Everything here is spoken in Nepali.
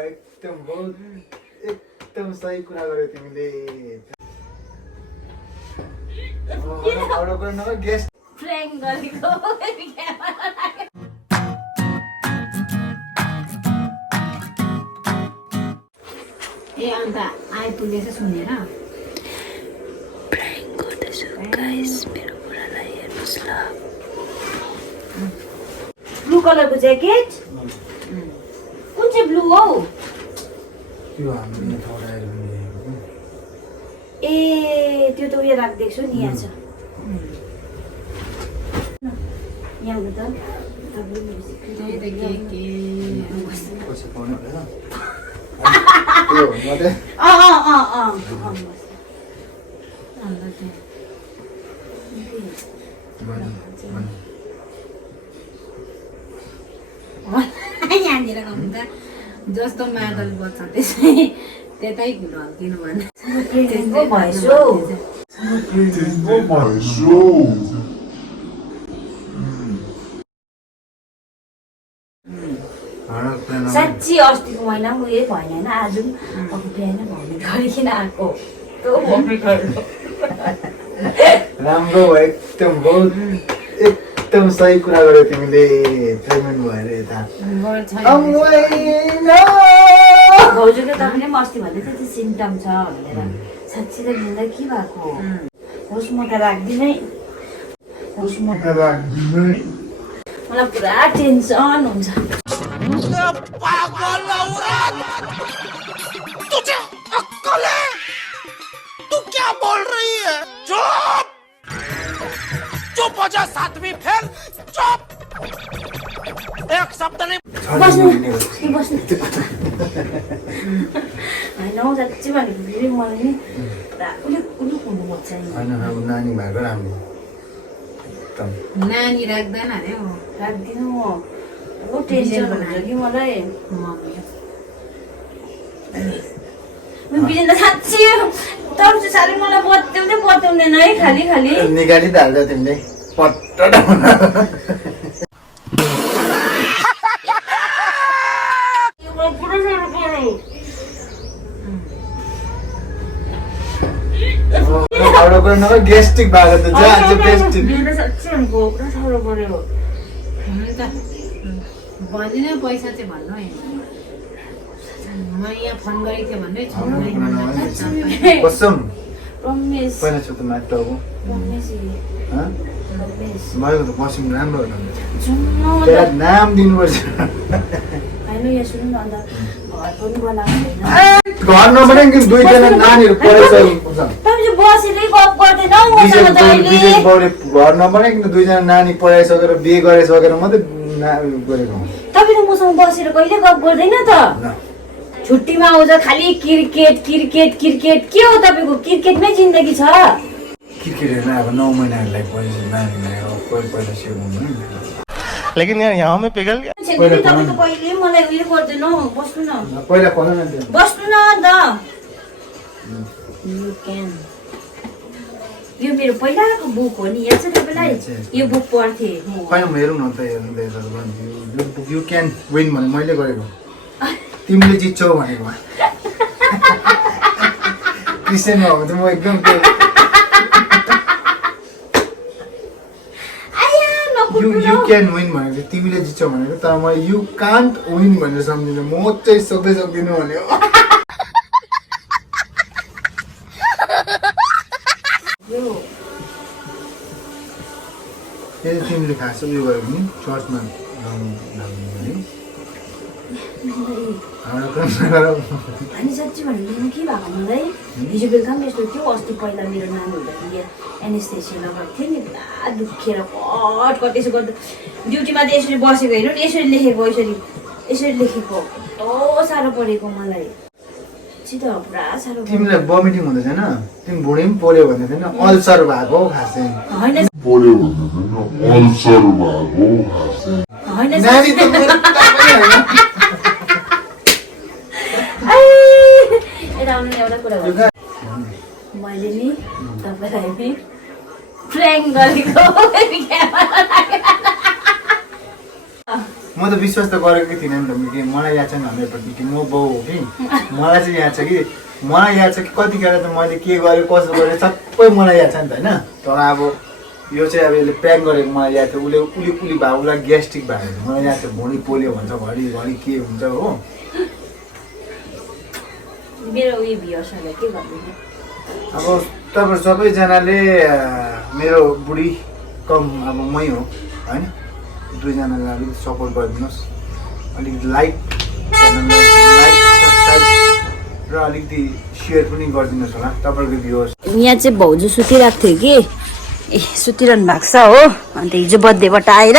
एकदम सही कुरा गर्यो तिमीले। गेस्ट फ्रेङ्क गरेको ए अन्त आइपुगेछ सुनेर फ्रेङ्क गर्दैछु गाइस, मेरो कुरालाई हेर्नुहोस् ल। ब्लू कलरको ज्याकेट कुन चाहिँ ब्लू हौ? ए त्यो त उयो राखिदिएको छु नि, यहाँ छ यहाँ त यहाँनिर आउनु त जस्तो मादल बच्छ त्यसै त्यतै ढल्किनु भने साँच्ची अस्तिको महिना पनि उयो भएन होइन, आज पनि अब बिहान भमिट गरिकन आएको राम्रो भयो, एकदम सही कुरा गर्यो तिमीले। प्रेग्नेन्ट भएर यता भाउजूले तपाईँले पनि अस्ति भन्दै थियो त्यो सिम्टम छ भनेर। साँच्ची त मिल्दा के भएको होस्, म त राख्दिनै, मलाई पुरा टेन्सन हुन्छ। तू क्या बोल रही है? चुप चुप हो जा, सातवीं फेल, चुप, एक शब्द नहीं। होइन हौ साँच्ची भनेको फेरि मलाई नि पुरा उलिक हुनु मन छ नि। नानी भएको राम्रो, नानी राख्दैन अरे हो, राख्दिनु बहुत टेन्सन हुन्छ कि मलाई। बिरेन साँच्ची तर चाहिँ साह्रै मलाई बताउँदैन है, खाली निकाली त हाल्छ तिमीले पट्ट गेस्टिक भएको त पुरा साह्रो पर्यो। भन्दिन पैसा चाहिँ भन्नु है, म यहाँ फोन गरेको थिएँ भन्दै कसम प्रमेश पहिला छु त मात्र अब भएको त पसिङ राम्रो नाम दिनुपर्छ। होइन यहाँ सुन्नु न, अन्त घर पनि बनाएको घर नबनाइ कि दुईजना नानीहरू पढाइसकेको छ। तपाईँ बसेरै गफ गर्दैन हौ मसँग त अहिले। घर नबनाइकन दुईजना नानी पढाइसकेर बिहे गरिसकेर मात्रै गरेको। तपाईँ त मसँग बसेर कहिले गफ गर्दैन त। छुट्टीमा आउँछ खालि क्रिकेट क्रिकेट क्रिकेट, के हो तपाईँको क्रिकेटमै जिन्दगी छ? क्रिकेट हेर्न अब 9 महिनाहरूलाई नानीलाई कोही पहिला सिकाउनु। लेकिन यार यहाँ में पिघल गया। तपाईँ त कहिले मलाई उयो गर्दैन हौ, बस्नु न पहिला खोला न बस्नु न अन्त। यो मेरो पहिलाको बुक हो नि, याद छ तपाईँलाई? यो बुक पढ्थेँ म। खै हेरौँ न त, यु क्यान विन भने मैले गरेको, तिमीले जित्छौ भनेको। क्रिस्चियनमा हो भने त म एकदम यु क्यान विन भनेको तिमीले जित्छौ भनेको, तर म यु कान्ट विन भनेर सम्झिनु, म चाहिँ सक्दिनँ भनेको। तिमीले खास उयो गर्यो भने चर्चमा अनि साँच्ची भनेको के भएको मलाई हिजो बेलुका पनि यस्तो थियो। अस्ति पहिला मेरो नानी हुँदाखेरि एनेस्थेसिया लगाएको थियो नि, पुरा दुखेर कट त्यसो गर्दा ड्युटीमा त यसरी बसेको हेर्नु नि, यसरी लेखेको यसरी लेखेको कस्तो साह्रो परेको मलाई। त पुरा साह्रो तिमीलाई भमिटिङ हुँदै छैन? तिमी भुँडी पनि पोल्यो भन्दै थिएन? अल्सर भएको हौ खासै। होइन पोल्यो भन्दै थिएन, अल्सर भएको खासै। होइन नानी त मेरो तपाईँ हैन। यता आउनु एउटा कुरा भन्नु, मैले नि तपाईँलाई नि फ्रेङ्क गरेको। म त विश्वास त गरेको थिइनँ नि त कि मलाई याद छैन हामीप्रति कि म बाउ हो कि मलाई चाहिँ याद छ कि मलाई याद छ कि कतिखेर त मैले के गरेँ कसो गरेँ सबै मलाई याद छ नि त होइन तर अब यो चाहिँ अब यसले प्याक गरेको मलाई याद छ उसले भयो उसलाई ग्यास्ट्रिक भएको मलाई याद छ भुँडी पोल्यो भन्छ घरि के हुन्छ हो मेरो उयो भ्युअर्सहरूलाई के भन्नु अब तपाईँ सबैजनाले मेरो बुढी कम अब मै हो होइन दुईजनालाई अलिकति सपोर्ट गरिदिनुहोस् अलिकति लाइक सब्सक्राइब र अलिकति सेयर पनि गरिदिनुहोस् होला तपाईँको भ्युअर्स यहाँ चाहिँ भाउजू सुतिरहेको थियो कि ए सुतिरहनु भएको छ हो अन्त हिजो बर्थडेबाट आएर